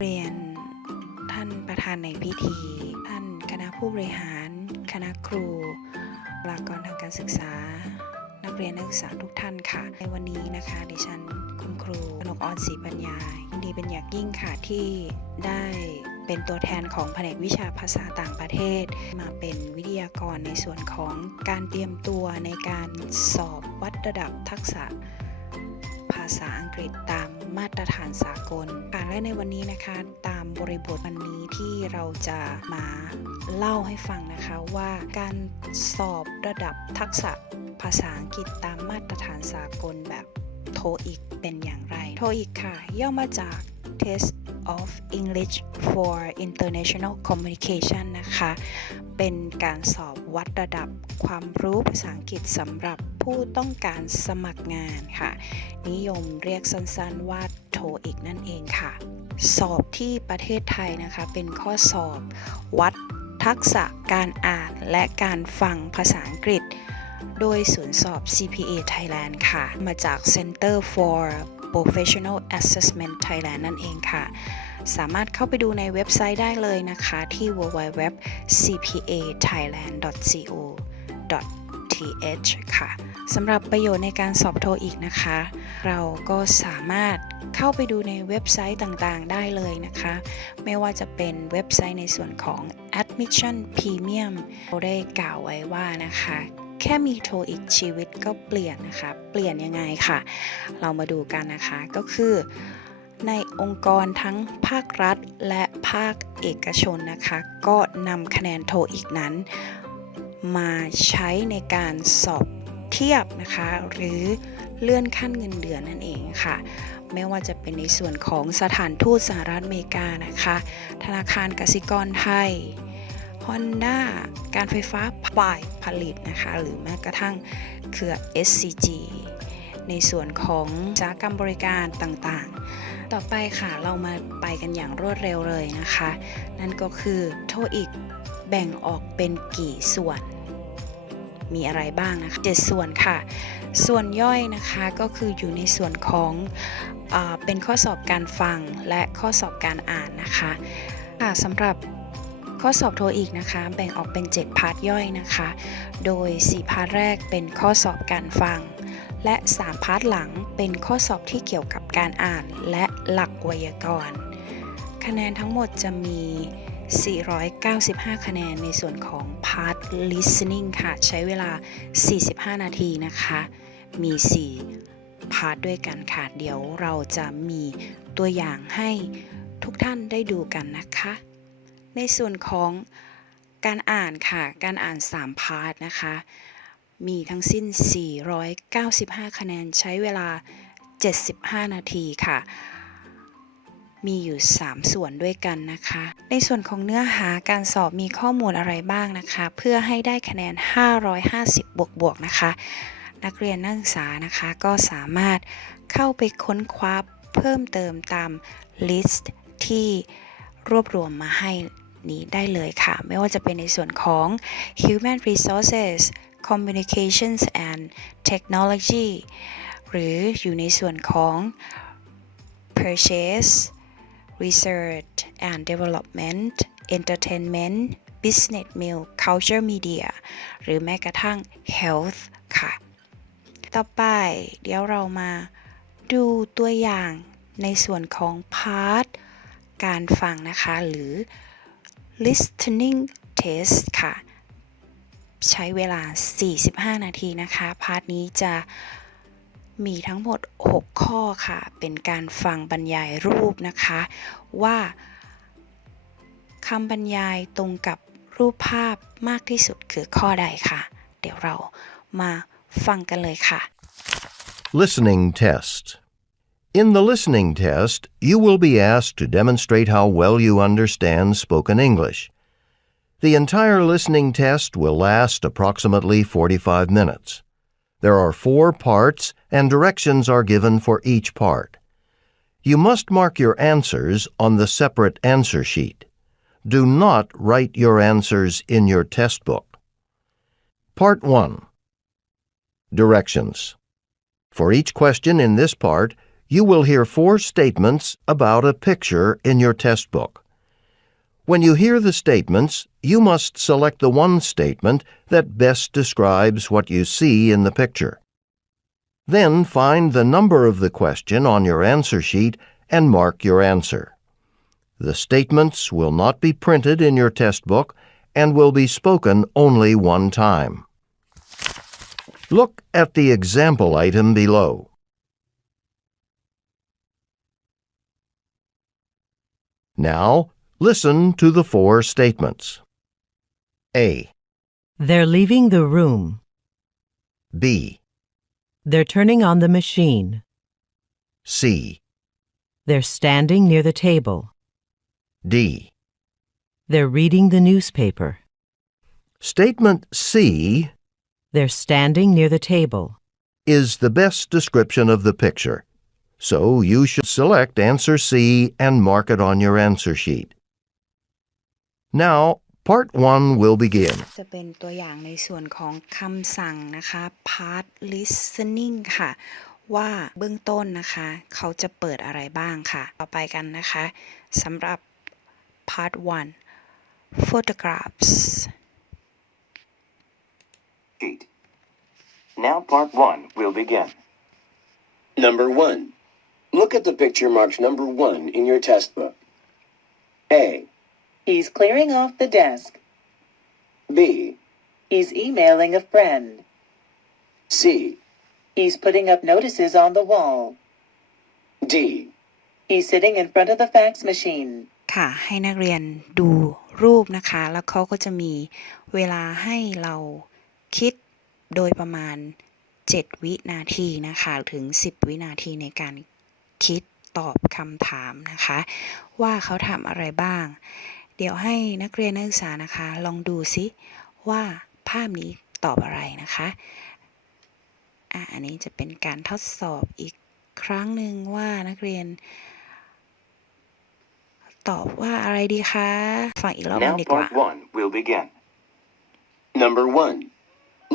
เรียนท่านประธานในพิธี ท่านคณะผู้บริหาร คณะครูบุคลากรทางการศึกษา นักเรียนนักศึกษาทุกท่านค่ะ ในวันนี้นะคะดิฉันคุณครูกนกออนศรีปัญญายินดีเป็นอย่างยิ่งค่ะที่ได้เป็นตัวแทนของแผนกวิชาภาษาต่างประเทศ มาเป็นวิทยากรในส่วนของการเตรียมตัวในการสอบวัดระดับทักษะภาษาอังกฤษตาม มาตรฐานสากลค่ะและในวันนี้นะคะตามบริบทวันนี้ที่เราจะมาเล่าให้ฟังนะคะว่าการสอบระดับทักษะภาษาอังกฤษตามมาตรฐานสากลแบบโทอีกเป็นอย่างไร โทอีกค่ะ ย่อมาจาก Test of English for International Communication นะคะ เป็นการสอบวัดระดับความรู้ภาษาอังกฤษสำหรับ ผู้ต้องการสมัครงานค่ะ นิยมเรียกสั้นๆว่าโทอีกนั่นเองค่ะ สอบที่ประเทศไทยนะคะ เป็นข้อสอบวัดทักษะการอ่านและการฟังภาษาอังกฤษ โดยศูนย์สอบ CPA Thailand ค่ะ มาจาก Center for Professional Assessment Thailand นั่นเองค่ะ สามารถเข้าไปดูในเว็บไซต์ได้เลยนะคะ ที่ www.cpathailand.co th ค่ะสำหรับประโยชน์ในการสอบโทอีกนะคะ เราก็สามารถเข้าไปดูในเว็บไซต์ต่างๆ ได้เลยนะคะ ไม่ว่าจะเป็นเว็บไซต์ในส่วนของ Admission Premium เราได้กล่าวไว้ว่านะคะ แค่มีโทอีกชีวิตก็เปลี่ยนนะคะ เปลี่ยนยังไงค่ะ เรามาดูกันนะคะก็คือในองค์กรทั้งภาครัฐและภาคเอกชนนะคะ ก็นำคะแนนโทอีกนั้น มาใช้ในการสอบเทียบนะคะ หรือเลื่อนขั้นเงินเดือนนั่นเองค่ะ ไม่ว่าจะเป็นในส่วนของสถานทูตสหรัฐอเมริกานะคะ ธนาคารกสิกรไทย Honda การไฟฟ้าฝ่ายผลิตนะคะ หรือแม้กระทั่งเครือ SCG ในส่วนของอุตสาหกรรมบริการต่างๆ ต่อไปค่ะเรามาไปกันอย่างรวดเร็วเลยนะคะ นั่นก็คือโทอีก แบ่งออกเป็นกี่ส่วน มีอะไรบ้างนะคะ7ส่วนค่ะ ส่วนย่อยนะคะก็คืออยู่ในส่วนของอเป็นข้อสอบการฟังและข้อสอบการอ่านนะคะค่ะสำหรับข้อสอบโทอีกนะคะ แบ่งออกเป็น 7 พาร์ทย่อยนะคะ โดย 4 พาร์ทแรกเป็นข้อสอบการฟัง และ 3 พาร์ทหลังเป็นข้อสอบที่เกี่ยวกับการอ่านและหลักไวยากรณ์ คะแนนทั้งหมดจะมี 495 คะแนนในส่วนของ Part Listening ค่ะ ใช้เวลา 45 นาทีนะคะ มี 4 พาร์ทด้วยกันค่ะ เดี๋ยวเราจะมีตัวอย่างให้ทุกท่านได้ดูกันนะคะ ในส่วนของการอ่านค่ะ การอ่าน 3 พาร์ทนะคะ มีทั้งสิ้น 495 คะแนน ใช้เวลา 75 นาทีค่ะ มีอยู่ 3 ส่วนด้วยกันนะคะ ในส่วนของเนื้อหาการสอบมีข้อมูลอะไรบ้างนะคะ เพื่อให้ได้คะแนน 550 บวกบวกๆนะคะ นักเรียนนักศึกษานะคะก็สามารถเข้าไปค้นคว้าเพิ่มเติมตามลิสต์ที่รวบรวมมาให้นี้ได้เลยค่ะ ไม่ว่าจะเป็นในส่วนของ Human Resources Communications and Technology หรืออยู่ในส่วนของ Purchase Research and Development Entertainment Business Meal Culture Media หรือแม้กระทั่ง Health ค่ะ ต่อไปเดี๋ยวเรามาดูตัวอย่างในส่วนของพาร์ทการฟังนะคะ หรือ listening test ค่ะ ใช้เวลา 45 นาทีนะคะ พาร์ทนี้จะ มีทั้งหมด 6 ข้อค่ะ เป็นการฟังบรรยายรูปนะคะ ว่าคำบรรยายตรงกับรูปภาพมากที่สุดคือข้อใดค่ะ เดี๋ยวเรามาฟังกันเลยค่ะ Listening test. In the listening test, you will be asked to demonstrate how well you understand spoken English. The entire listening test will last approximately 45 minutes. There are four parts, and directions are given for each part. You must mark your answers on the separate answer sheet. Do not write your answers in your test book. Part 1 Directions. For each question in this part, you will hear four statements about a picture in your test book. When you hear the statements, you must select the one statement that best describes what you see in the picture. Then find the number of the question on your answer sheet and mark your answer. The statements will not be printed in your test book and will be spoken only one time. Look at the example item below. Now, listen to the four statements. A, They're leaving the room. B, They're turning on the machine. C, They're standing near the table. D. They're reading the newspaper. Statement C They're standing near the table. is the best description of the picture, so you should select answer C and mark it on your answer sheet. Now, part 1 will begin. จะเป็นตัวอย่างในส่วนของคำสั่งนะคะ part listening ค่ะ ว่าเบื้องต้นนะคะ เขาจะเปิดอะไรบ้างค่ะ ต่อไปกันนะคะสำหรับ part 1 photographs sheet. Now part one will begin. Number 1. Look at the picture marked number 1 in your test book. A. He's clearing off the desk. B. He's emailing a friend. C. He's putting up notices on the wall. D. He's sitting in front of the fax machine. ค่ะ ให้นักเรียนดูรูปนะคะ แล้วเขาก็จะมีเวลาให้เราคิดโดยประมาณ 7 วินาทีนะคะ ถึง 10 วินาทีในการคิดตอบคำถามนะคะ ว่าเขาทำอะไรบ้าง เดี๋ยวให้นักเรียนนักศึกษานะคะ ลองดูซิว่าภาพนี้ตอบอะไรนะคะอะอันนี้จะเป็นการทดสอบอีกครั้งหนึ่งว่านักเรียน ตอบว่าอะไรดีคะฟังอีกรอบหนึ Now งดีกว่า part one will begin. Number 1.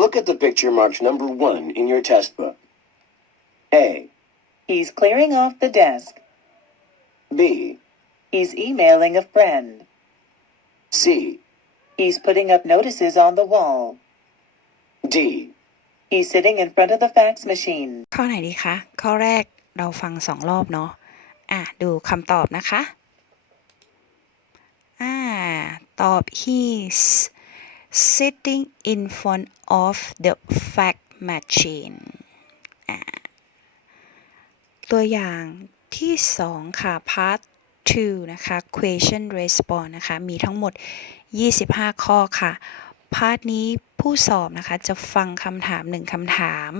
Look at the picture marked number 1 in your test book. A. He's clearing off the desk. B. He's emailing a friend. C. He's putting up notices on the wall. D. He's sitting in front of the fax machine. ข้อไหนดีคะ ข้อแรกเราฟังสองรอบเนาะ อะ ดูคำตอบนะคะ อ่า ตอบ he's sitting in front of the fax machine อ่า ตัวอย่างที่สองค่ะ part 2นะคะ question response นะคะ มีทั้งหมด 25 ข้อค่ะ พาร์ทนี้ผู้สอบนะคะ จะฟังคำถามหนึ่งคำถาม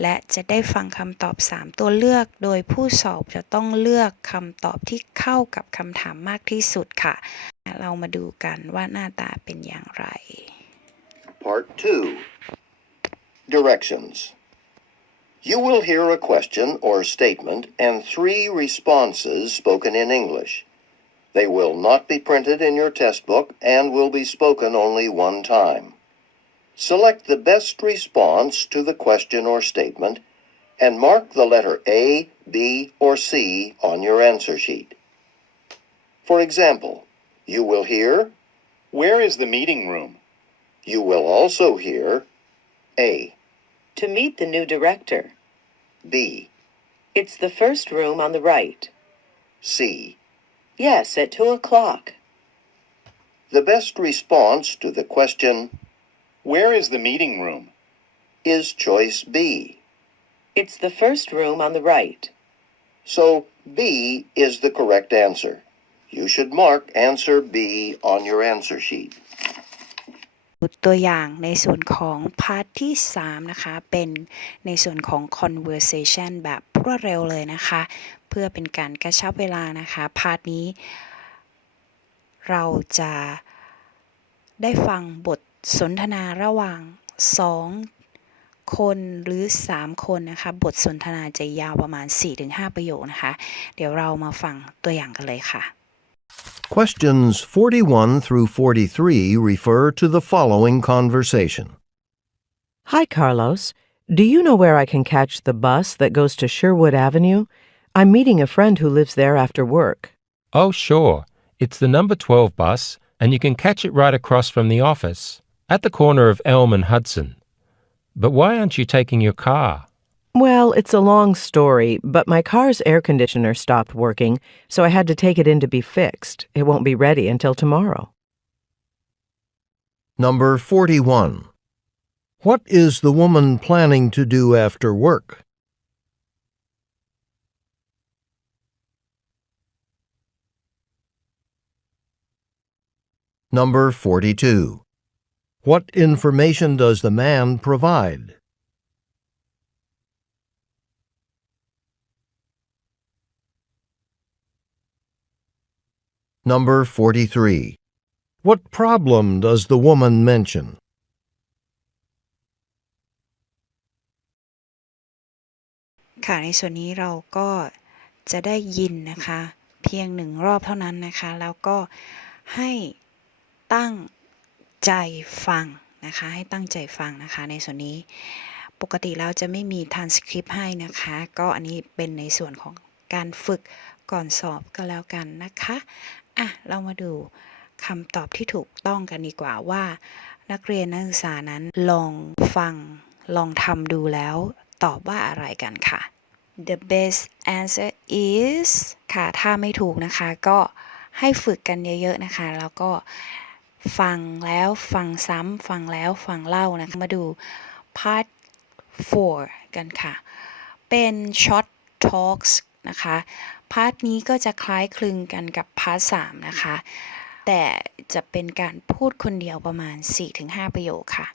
และจะได้ฟังคำตอบ 3 ตัวเลือก โดยผู้สอบจะต้องเลือกคำตอบที่เข้ากับคำถามมากที่สุดค่ะ เรามาดูกันว่าหน้าตาเป็นอย่างไร Part 2 Directions You will hear a question or statement and three responses spoken in English. They will not be printed in your test book and will be spoken only one time. Select the best response to the question or statement and mark the letter A, B, or C on your answer sheet. For example, you will hear, Where is the meeting room? you will also hear A, To meet the new director. B, It's the first room on the right. C. Yes, at two o'clock. The best response to the question Where is the meeting room? is choice B. It's the first room on the right. So B is the correct answer. You should mark answer B on your answer sheet. ตัวอย่างในส่วนของพาร์ทที่ 3 นะคะ เป็นในส่วนของ conversation แบบรวดเร็วเลยนะคะ เพื่อเป็นการกระชับเวลานะคะ พาร์ทนี้ เราจะได้ฟังบทสนทนาระหว่าง 2 คนหรือ 3 คนนะคะ บทสนทนาจะยาวประมาณ 4-5 ประโยคนะคะ เดี๋ยวเรามาฟังตัวอย่างกันเลยค่ะ Questions 41 through 43 refer to the following conversation. Hi, Carlos. Do you know where I can catch the bus that goes to Sherwood Avenue? I'm meeting a friend who lives there after work. Oh, sure. It's the number 12 bus, and you can catch it right across from the office, at the corner of Elm and Hudson. But why aren't you taking your car? Well, it's a long story, but my car's air conditioner stopped working, so I had to take it in to be fixed. It won't be ready until tomorrow. Number 41. What is the woman planning to do after work? Number 42. What information does the man provide? Number 43. What problem does the woman mention?. ค่ะในส่วนนี้เราก็จะได้ยินนะคะ เพียงหนึ่งรอบเท่านั้นนะคะ แล้วก็ให้ตั้งใจฟังนะคะ ให้ตั้งใจฟังนะคะ ในส่วนนี้ปกติแล้วจะไม่มีทานสคริปต์ให้นะคะ ก็อันนี้เป็นในส่วนของการฝึกก่อนสอบก็แล้วกันนะคะ อะเรามาดูคำตอบที่ถูกต้องกันดีกว่าว่า นักเรียนนักศึกษานั้นลองฟัง ลองทำดูแล้ว ตอบว่าอะไรกันค่ะ The best answer is ค่ะ ถ้าไม่ถูกนะคะก็ให้ฝึกกันเยอะๆนะคะ แล้วก็ฟังแล้วฟังซ้ำฟังแล้วฟังเล่านะคะ มาดู part 4 กันค่ะ เป็น short talks นะคะ พาร์ทนี้ก็จะคล้ายคลึงกันกับพาร์ท3นะคะ แต่จะเป็นการพูดคนเดียวประมาณ 4-5 ประโยคค่ะ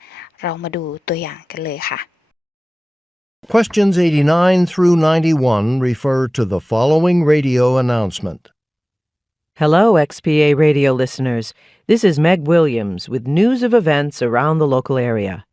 เรามาดูตัวอย่างกันเลยค่ะ Questions 89 through 91 refer to the following radio announcement. Hello, XPA radio listeners. This is Meg Williams with news of events around the local area.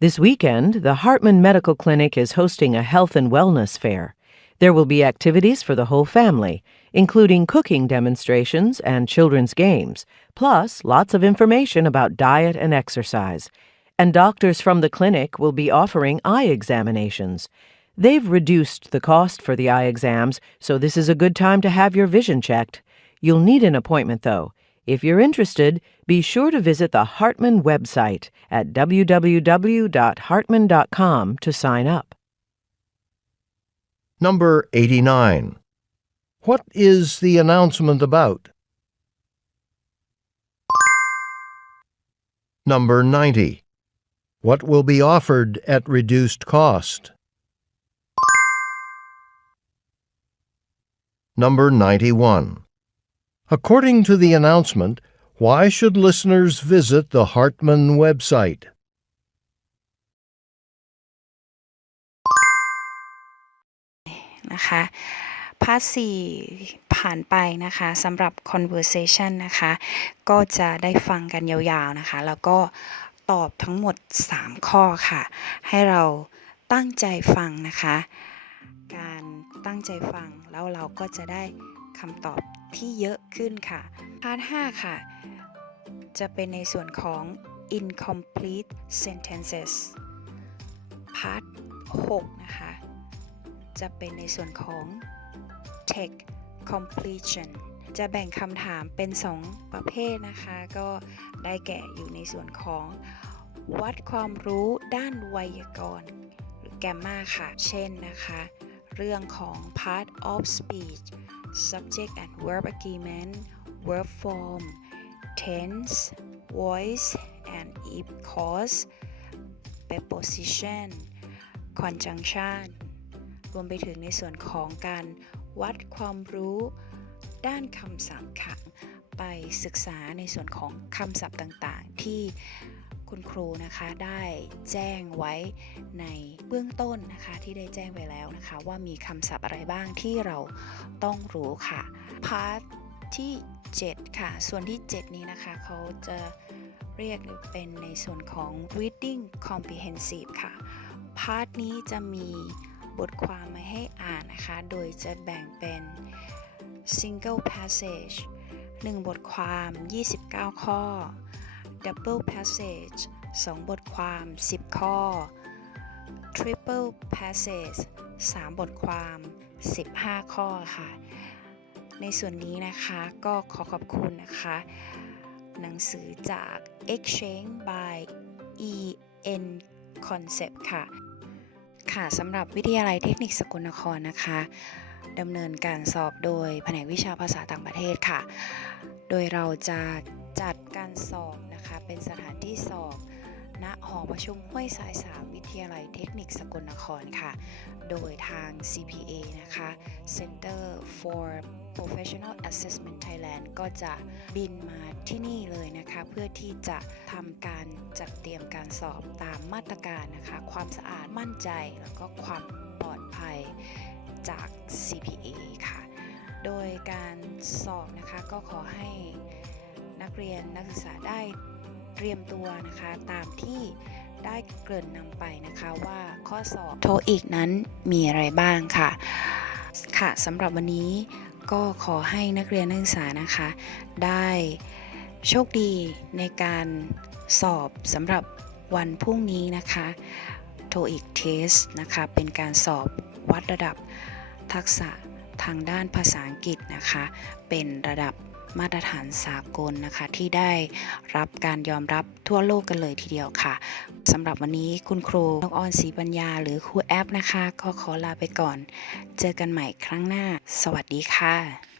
This weekend, the Hartman Medical Clinic is hosting a health and wellness fair. There will be activities for the whole family, including cooking demonstrations and children's games, plus lots of information about diet and exercise. And doctors from the clinic will be offering eye examinations. They've reduced the cost for the eye exams, so this is a good time to have your vision checked. You'll need an appointment, though. If you're interested, be sure to visit the Hartman website at www.hartman.com to sign up. Number 89. What is the announcement about? Number 90. What will be offered at reduced cost? Number 91. According to the announcement, why should listeners visit the Hartman website? นะคะ พาร์ทสี่ผ่านไปนะคะสำหรับ conversation นะคะ ก็จะได้ฟังกันยาวๆนะคะ แล้วก็ตอบทั้งหมด 3 ข้อค่ะ ให้เราตั้งใจฟังนะคะ การตั้งใจฟังแล้วเราก็จะได้คำตอบที่เยอะขึ้นค่ะ พาร์ท 5 ค่ะ จะเป็นในส่วนของ incomplete sentences พาร์ท 6 นะคะ จะเป็นในส่วนของ text completion จะแบ่งคำถามเป็น 2 ประเภทนะคะ ก็ได้แก่อยู่ในส่วนของ วัดความรู้ด้านไวยากรณ์หรือ grammar ค่ะ เช่นนะคะ เรื่องของ part of speech subject and verb agreement verb form tense voice and if cause preposition conjunction รวมไปถึงในส่วนของการวัดความรู้ด้านคำศัพท์ค่ะ ไปศึกษาในส่วนของคำศัพท์ต่างๆ ที่คุณครูนะคะได้แจ้งไว้ในเบื้องต้นนะคะที่ได้แจ้งไปแล้วนะคะ ว่ามีคำศัพท์อะไรบ้างที่เราต้องรู้ค่ะพาร์ทที่ 7 ค่ะ ส่วนที่ 7 นี้นะคะเขาจะเรียกเป็นในส่วนของ reading comprehensive ค่ะ พาร์ทนี้จะมี บทความมาให้อ่านนะคะ โดยจะแบ่งเป็น single passage 1 บทความ 29 ข้อ double passage 2 บทความ 10 ข้อ triple passage 3 บทความ 15 ข้อค่ะ ในส่วนนี้นะคะก็ขอขอบคุณนะคะ หนังสือจาก Exchange by EN Concept ค่ะ ค่ะสำหรับวิทยาลัยเทคนิคสกลนครนะคะดำเนินการสอบโดยแผนกวิชาภาษาต่างประเทศค่ะ โดยเราจะจัดการสอบนะคะเป็นสถานที่สอบ ณหอประชุมห้วยสาย3วิทยาลัยเทคนิคสกลนครค่ะ โดยทาง CPA นะคะ Center for Professional Assessment Thailand ก็จะบินมาที่นี่เลยนะคะ เพื่อที่จะทำการจัดเตรียมการสอบตามมาตรการนะคะ ความสะอาดมั่นใจแล้วก็ความปลอดภัยจาก CPA ค่ะ โดยการสอบนะคะก็ขอให้นักเรียนนักศึกษาได้ เตรียมตัวนะคะตามที่ได้เกริ่นนำไปนะคะว่าข้อสอบโทอีกนั้นมีอะไรบ้างค่ะ ค่ะสำหรับวันนี้ก็ขอให้นักเรียนนักศึกษานะคะ ได้โชคดีในการสอบสำหรับวันพรุ่งนี้นะคะโทอีกเทสนะคะเป็นการสอบวัดระดับทักษะทางด้านภาษาอังกฤษนะคะ เป็นระดับ มาตรฐานสากลนะคะ ที่ได้รับการยอมรับทั่วโลกกันเลยทีเดียวค่ะสำหรับวันนี้คุณครูนกออนศรีปัญญา หรือครูแอปนะคะ ก็ขอลาไปก่อน เจอกันใหม่ครั้งหน้า สวัสดีค่ะ